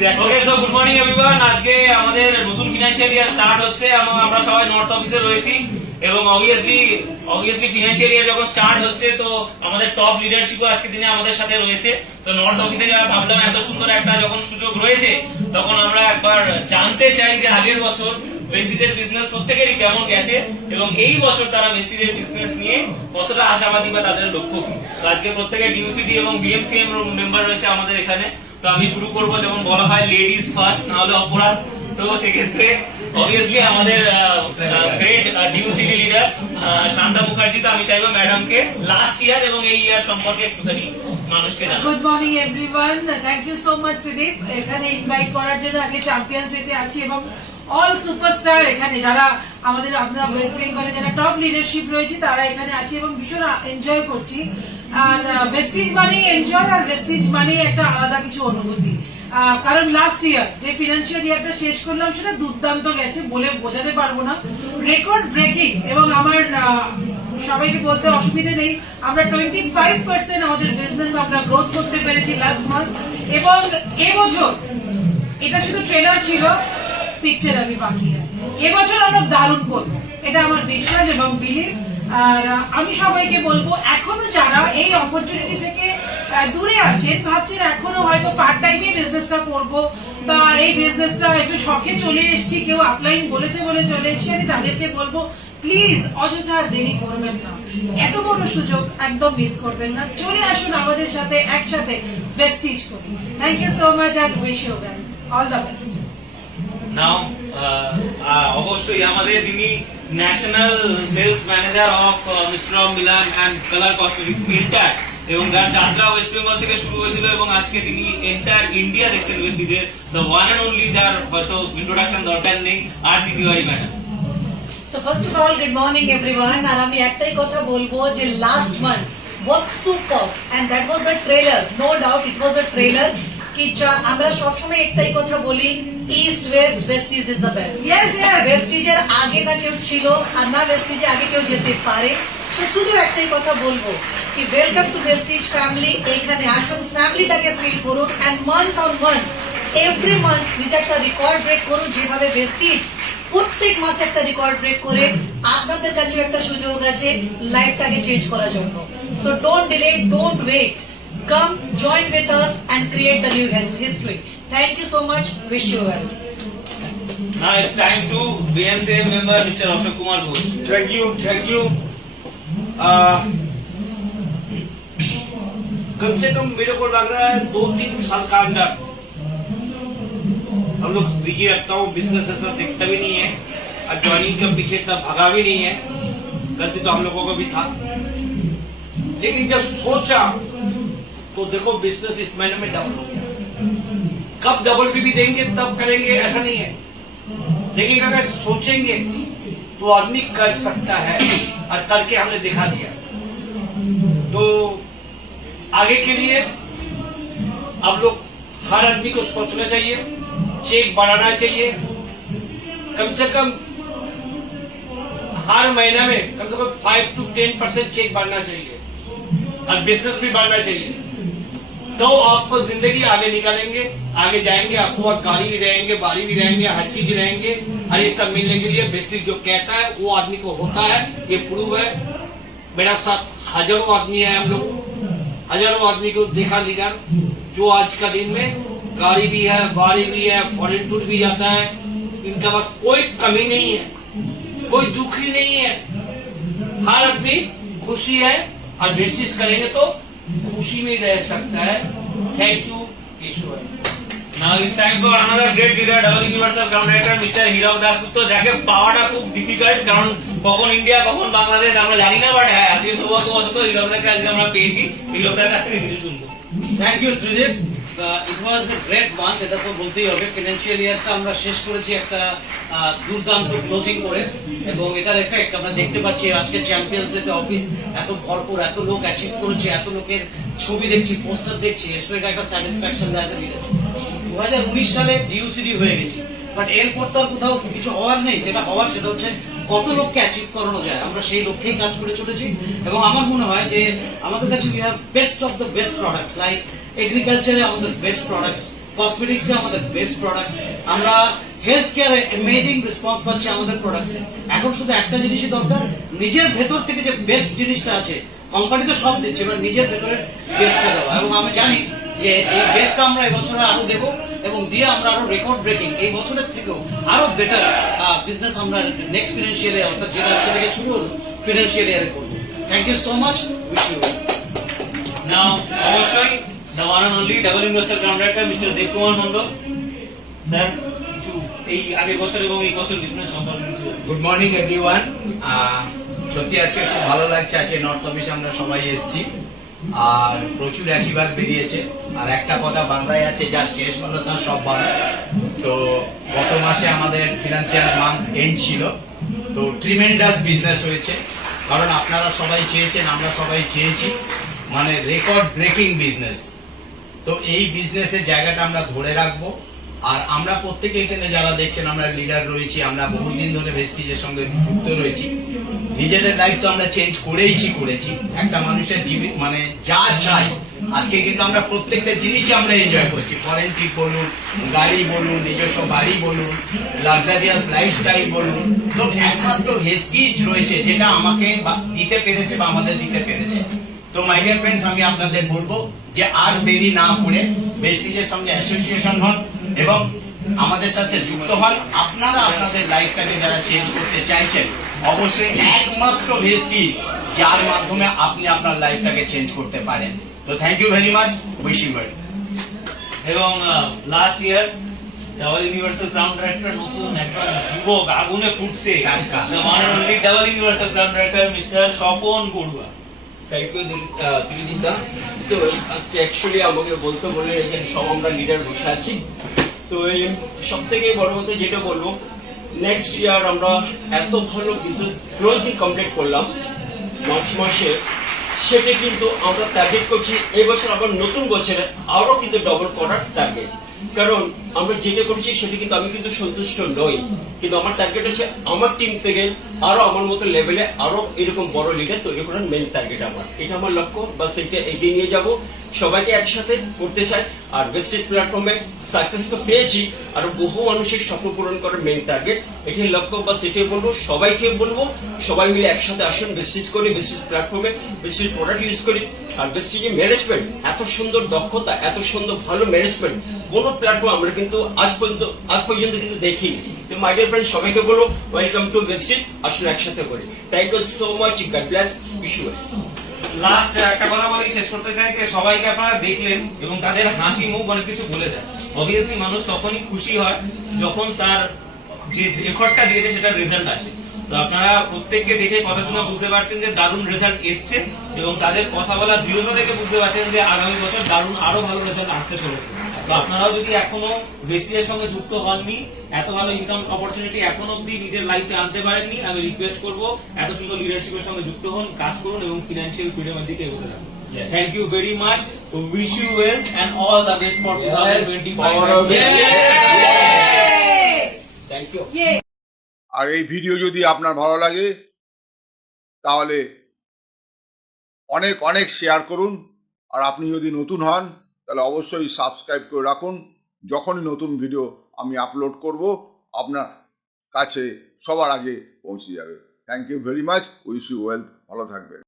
ওকে, so good morning everyone. আজকে আমাদের নতুন ফিনান্সিয়াল ইয়ার স্টার্ট হচ্ছে এবং আমরা সবাই নর্থ অফিসে রয়েছি এবং অবভিয়াসলি ফিনান্সিয়াল ইয়ার যখন স্টার্ট হচ্ছে তো আমাদের টপ লিডারশিপও আজকে দিনে আমাদের সাথে রয়েছে। তো নর্থ অফিসে যারা ভাবলাম এত সুন্দর একটা যখন সুযোগ রয়েছে তখন আমরা একবার জানতে চাই যে আগের বছর ভেস্টিজের বিজনেস প্রত্যেকেরই কেমন গেছে এবং এই বছর তারা ভেস্টিজের বিজনেস নিয়ে কতটা আশাবাদী বা তাদের লক্ষ্য কি। তো আজকে প্রত্যেকে ডিউসিডি এবং ভিএমসিএম মেম্বার রয়েছে আমাদের এখানে। তো আমি শুরু করবো, যেমন বলা হয় লেডিজ ফার্স্ট, না হলে অপরাধ। তো সেক্ষেত্রে অবভিয়াসলি আমাদের গ্রেট ডিউসিডি লিডার শান্তা মুখার্জি, তো আমি চাইবো ম্যাডামকে লাস্ট ইয়ার এবং এই ইয়ার সম্পর্কে একটুখানি মানুষকে জানান। Good morning everyone, thank you so much Tridip এখানে ইনভাইট করার জন্য। আজকে চ্যাম্পিয়ন্স ডেতে আছি এবং অল সুপারস্টার এখানে যারা আমাদের আপনারা ওয়েস্ট বেঙ্গলে যারা টপ লিডারশিপ রয়েছে তারা এখানে আছে এবং ভীষণ এনজয় করছি। আর ভেস্টিজ মানে এনজয়, আর ভেস্টিজ মানে একটা আলাদা কিছু অনুভূতি। কারণ লাস্ট ইয়ার যে ফিনান্সিয়াল ইয়ারটা শেষ করলাম সেটা দুর্দান্ত গেছে, বলে বোঝাতে পারবো না, রেকর্ড ব্রেকিং। এবং আমার সবাইকে বলতে অসুবিধা নেই, আমরা 25% আমাদের বিজনেস আমরা গ্রোথ করতে পেরেছি লাস্ট মান্থ। এবং এবছর এটা শুধু ট্রেলার ছিল, পিকচার আমি বাকি। এবছর আমরা দারুণ করবো, এটা আমার বিশ্বাস এবং বিলিভ। আর আমি সবাইকে বলবো এখনো যারা এই অপরচুনিটি থেকে দূরে আছেন, ভাবছেন এখনো হয়তো পার্ট টাইমে বিজনেসটা করবো বা এই বিজনেসটা একটু শখে চলে এসছি, কেউ আপলাইন বলেছে বলে চলে এসছি, আমি তাদেরকে বলবো প্লিজ অযথা দেরি করবেন না, এত বড় সুযোগ একদম মিস করবেন না। চলে আসুন আমাদের সাথে, একসাথে ভেস্টিজ করি। Thank you so much and wish you well, all the best. Now অবশ্যই আমাদের যিনি national sales manager of mister Milan and colour cosmetics enter, এবং যার যাত্রা ওয়েস্ট বেঙ্গল থেকে শুরু হয়েছিল এবং আজকে তিনি এন্টার ইন্ডিয়া দেখছেন ওয়েস্টিজের, দ্য ওয়ান অ্যান্ড অনলি, যার হয়তো ইন্ট্রোডাকশন দরকার নেই, Aarti Tiwari madam. So first of all, good morning everyone. আর আমি একটাই কথা বলবো যে last month was super and that was the trailer. No doubt it was a trailer. কি আমরা সবসময় একটাই কথা বলি, east west Vestige is the best. ভেস্টিজের আগে না কেউ ছিল আর না ভেস্টিজে আগে কেউ যেতে পারে। শুধু একটাই কথা বলবো কি ওয়েলকাম টু ভেস্টিজ ফ্যামিলি। এইখানে আসুন, ফ্যামিলিটাকে ফিল করুন and month on month every month নিজে একটা রেকর্ড ব্রেক করুন, যেভাবে ভেস্টিজ প্রত্যেক মাসে একটা রেকর্ড ব্রেক করে আপনাদের কাছে একটা সুযোগ আছে লাইফটাকে চেঞ্জ করার জন্য। So don't delay, don't wait, come join with us and create the new history. Thank you so much, wish you well. Now it's time to BNCM member Mr. Ashok Kumar Ghosh. Thank you. कम से कम मेरे को लग रहा है 2-3 साल का अंदर हम लोग बिजी रखता हूँ, बिजनेस इतना दिखता भी नहीं है और ज्वाइनिंग के पीछे इतना भगा भी नहीं है। गलती तो हम लोगों को भी था, लेकिन जब सोचा तो देखो बिजनेस इस महीने में डबल हो गया। कब डबल भी देंगे तब करेंगे ऐसा नहीं है, लेकिन अगर सोचेंगे तो आदमी कर सकता है और करके हमने दिखा दिया। तो आगे के लिए अब लोग हर आदमी को सोचना चाहिए, चेक बढ़ाना चाहिए, कम से कम हर महीना में कम से कम 5 to 10% चेक बढ़ना चाहिए और बिजनेस भी बढ़ना चाहिए। तो आपको जिंदगी आगे निकालेंगे, आगे जाएंगे। आपको गाड़ी भी रहेंगे, बाड़ी भी रहेंगे, हर चीज रहेंगे। और ये सब मिलने के लिए बेसिक जो कहता है वो आदमी को होता है, ये प्रूव है। मेरा साथ हजारों आदमी है, हम लोग हजारों आदमी को देखा लीडर जो आज का दिन में गाड़ी भी है, बाड़ी भी है, फॉरेन टूर भी जाता है। इनका बस कोई कमी नहीं है, कोई दुखी नहीं है, हर आदमी खुशी है और बेस्टिस करेंगे तो खुशी में रह सकता है। Thank you Ishwar. Now it's time for another great leader, double universal groundbreaker Mr. হীরক দাশগুপ্ত, যাকে পাওয়াটা খুব ডিফিকাল্ট, কারণ কখন ইন্ডিয়া কখন বাংলাদেশ আমরা জানি না, বাট হ্যাঁ আজকে সৌভাগ্যবশত হীরকদার কাছে আমরা পেয়েছি। হীরকদার কাছ থেকে কিছু শুনবো। Thank you Tridip. It was a great month, এটা তো বলতেই হবে। ফিনান্সিয়াল ইয়ারটা আমরা শেষ করেছি একটা দুর্দান্ত ক্লোজিং করে, এবং এটার এফেক্ট আমরা দেখতে পাচ্ছি। আজকে চ্যাম্পিয়ন্স ডেতে অফিস এত ভরপুর, এত লোক অ্যাচিভ করেছে, এত লোকের ছবি দেখছি, পোস্টার দেখছি, এসব এটা একটা স্যাটিসফ্যাকশন দেয়। 2019 সালে ডিউসিডি হয়ে গেছি, বাট এরপর তো আর কোথাও কিছু হওয়ার নেই। যেটা হওয়ার সেটা হচ্ছে কত লোককে অ্যাচিভ করানো যায়, আমরা সেই লক্ষ্যেই কাজ করে চলেছি। এবং আমার মনে হয় যে আমাদের কাছে we have best of the best products, like এগ্রিকালচারে আমাদের বেস্ট প্রোডাক্টস, কসমেটিক্সে আমাদের বেস্ট প্রোডাক্ট, আমরা হেলথ কেয়ারে অ্যামেজিং রেসপন্স পাচ্ছি আমাদের প্রোডাক্টসে। এখন শুধু একটা জিনিসই দরকার, নিজের ভেতর থেকে যে বেস্ট জিনিসটা আছে, কোম্পানি তো সব দিচ্ছে, এবার নিজের ভেতরের বেস্টটা দেওয়া। এবং আমি জানি যে এই বেস্টটা আমরা এবছরে আরো দেবো এবং দিয়ে আমরা আরো রেকর্ড ব্রেকিং এই বছরের থেকেও আরো বেটার বিজনেস আমরা নেক্সট ফিনান্সিয়াল ইয়ার, অর্থাৎ যেটা আজকে থেকে শুরু হলো ফিনান্সিয়াল ইয়ারে করবো। Thank you so much, wish you well. Now অবশ্যই the one and only double universal ground director mister Debkumar Mondal sir, কিছু এই আগের বছর এবং এই বছর বিজনেস সম্পর্কে কিছু বলুন। Good morning everyone. সত্যি আজকে খুব ভালো লাগছে, আজকে নর্থ অফিসে আমরা সবাই এসেছি আর প্রচুর অ্যাচিভার বেরিয়েছে। আর একটা কথা বাংলায় আছে, যার শেষ হলো তার সব বাড়া। তো গত মাসে আমাদের ফিনান্সিয়াল মান্থ এন্ড ছিল, তো ট্রিমেন্ডাস বিজনেস হয়েছে, কারণ আপনারা সবাই চেয়েছেন, আমরা সবাই চেয়েছি, মানে রেকর্ড ব্রেকিং বিজনেস। তো এই বিজনেসের জায়গাটা আমরা ধরে রাখবো। আর আমরা প্রত্যেকে এখানে যারা দেখছেন, আমরা লিডার রয়েছি, আমরা বহুদিন ধরে ভেস্টিজের সঙ্গে যুক্ত রয়েছি। নিজেদের লাইফ তো আমরা চেঞ্জ করেছি। একটা মানুষের জীবিত মানে যা চাই, আজকে কিন্তু আমরা প্রত্যেকটা জিনিসই আমরা এনজয় করছি। ফরেন ট্রিপ বলুন, গাড়ি বলুন, নিজস্ব বাড়ি বলুন, লাক্সারিয়াস লাইফস্টাইল বলুন, তো একমাত্র ভেস্টিজ রয়েছে যেটা আমাকে দিতে পেরেছে বা আমাদের দিতে পেরেছে। তো মাই ডিয়ার ফ্রেন্ডস, আমি আপনাদের বলবো যে আর দেরি না করে ভেস্টিজের সঙ্গে অ্যাসোসিয়েশন হন এবং আমাদের সাথে যুক্ত হন। আপনারা আপনাদের লাইফটাকে যারা চেঞ্জ করতে চাইছেন, অবশ্যই একমাত্র ভেস্টিজ যার মাধ্যমে আপনি আপনার লাইফটাকে চেঞ্জ করতে পারেন। তো thank you very much, wish you well. এবং last year double universal ground director নতুন একদম যুবক আগুনে ফুটছে, টাটকা। the one and only double universal ground director mister Swapan Barua. Thank you Tridita. তো আজকে অ্যাকচুয়ালি আমাকে বলতে বলে এখানে সব আমরা লিডার বসে আছি। তো এই সব থেকে বড় কথা যেটা বলবো, নেক্সট ইয়ার আমরা এত ভালো বিজনেস ক্লোজিং কমপ্লিট করলাম মার্চ মাসে, সেটা কিন্তু আমরা টার্গেট করছি এবছর আবার নতুন বছরে আরো কিন্তু ডবল করার টার্গেট। কারণ আমরা যেটা করছি সেটা কিন্তু আমি কিন্তু সন্তুষ্ট নই, কিন্তু আমার টার্গেট হচ্ছে আমার টিম থেকে আরো আমার মতো লেভেলে আরো এরকম বড় লিডার তৈরি করার মেন টার্গেট আমার। এটা আমার লক্ষ্য, বা সেটা এগিয়ে নিয়ে যাব, সবাইকে একসাথে করতে চাই। আর ভেস্টিজ প্ল্যাটফর্মে সাকসেস তো পেয়েছি, আর বহু মানুষের স্বপ্ন পূরণ করার মেন টার্গেট, এটাই লক্ষ্য, বা সেটাই বলবো। সবাইকে বলবো সবাই মিলে একসাথে আসুন, ভেস্টিজ করি, ভেস্টিজ প্ল্যাটফর্মে ভেস্টিজ প্রোডাক্ট ইউজ করি। আর ভেস্টিজের ম্যানেজমেন্ট এত সুন্দর দক্ষতা, এত সুন্দর ভালো ম্যানেজমেন্ট কোন প্ল্যাটফর্ম আমরা কিন্তু আজ পর্যন্ত কিন্তু দেখিনি। তো মাই ডিয়ার ফ্রেন্ড, সবাইকে বলবো ওয়েলকাম টু ভেস্টিজ, আসুন একসাথে করি। Thank you so much, God bless, wish you. Last একটা কথা বলে শেষ করতে চাই যে সবাইকে আপনারা দেখলেন এবং তাদের হাসি মুখ অনেক কিছু বলে যায়। অবভিয়াসলি মানুষ তখনই খুশি হয় যখন তার যে এফর্টটা দিয়েছে সেটা রেজাল্ট আসে। তো আপনারা প্রত্যেককে দেখে কথা শুনে বুঝতে পারছেন যে দারুণ রেজাল্ট এসছে এবং তাদের কথা বলা দৃঢ়তা দেখে বুঝতে পারছেন যে আগামী বছর দারুণ আরো ভালো রেজাল্ট আসতে চলেছে। তো আপনারাও যদি এখনো ভেস্টিজের সঙ্গে যুক্ত হননি, এত ভালো ইনকাম অপরচুনিটি এখন অব্দি নিজের লাইফে আনতে পারেননি, আমি রিকোয়েস্ট করবো এত সুন্দর লিডারশিপের সঙ্গে যুক্ত হন, কাজ করুন এবং ফিনান্সিয়াল ফ্রিডমের দিকে এগোতে থাকুন। Thank you very much, wish you well and all the best for 2025। Thank you. আর এই ভিডিও যদি আপনার ভালো লাগে তাহলে অনেক অনেক শেয়ার করুন। আর আপনি যদি নতুন হন তাহলে অবশ্যই সাবস্ক্রাইব করে রাখুন। যখনই নতুন ভিডিও আমি আপলোড করব আপনার কাছে সবার আগে পৌঁছে যাবে। Thank you very much, wish you wealth, ভালো থাকবেন।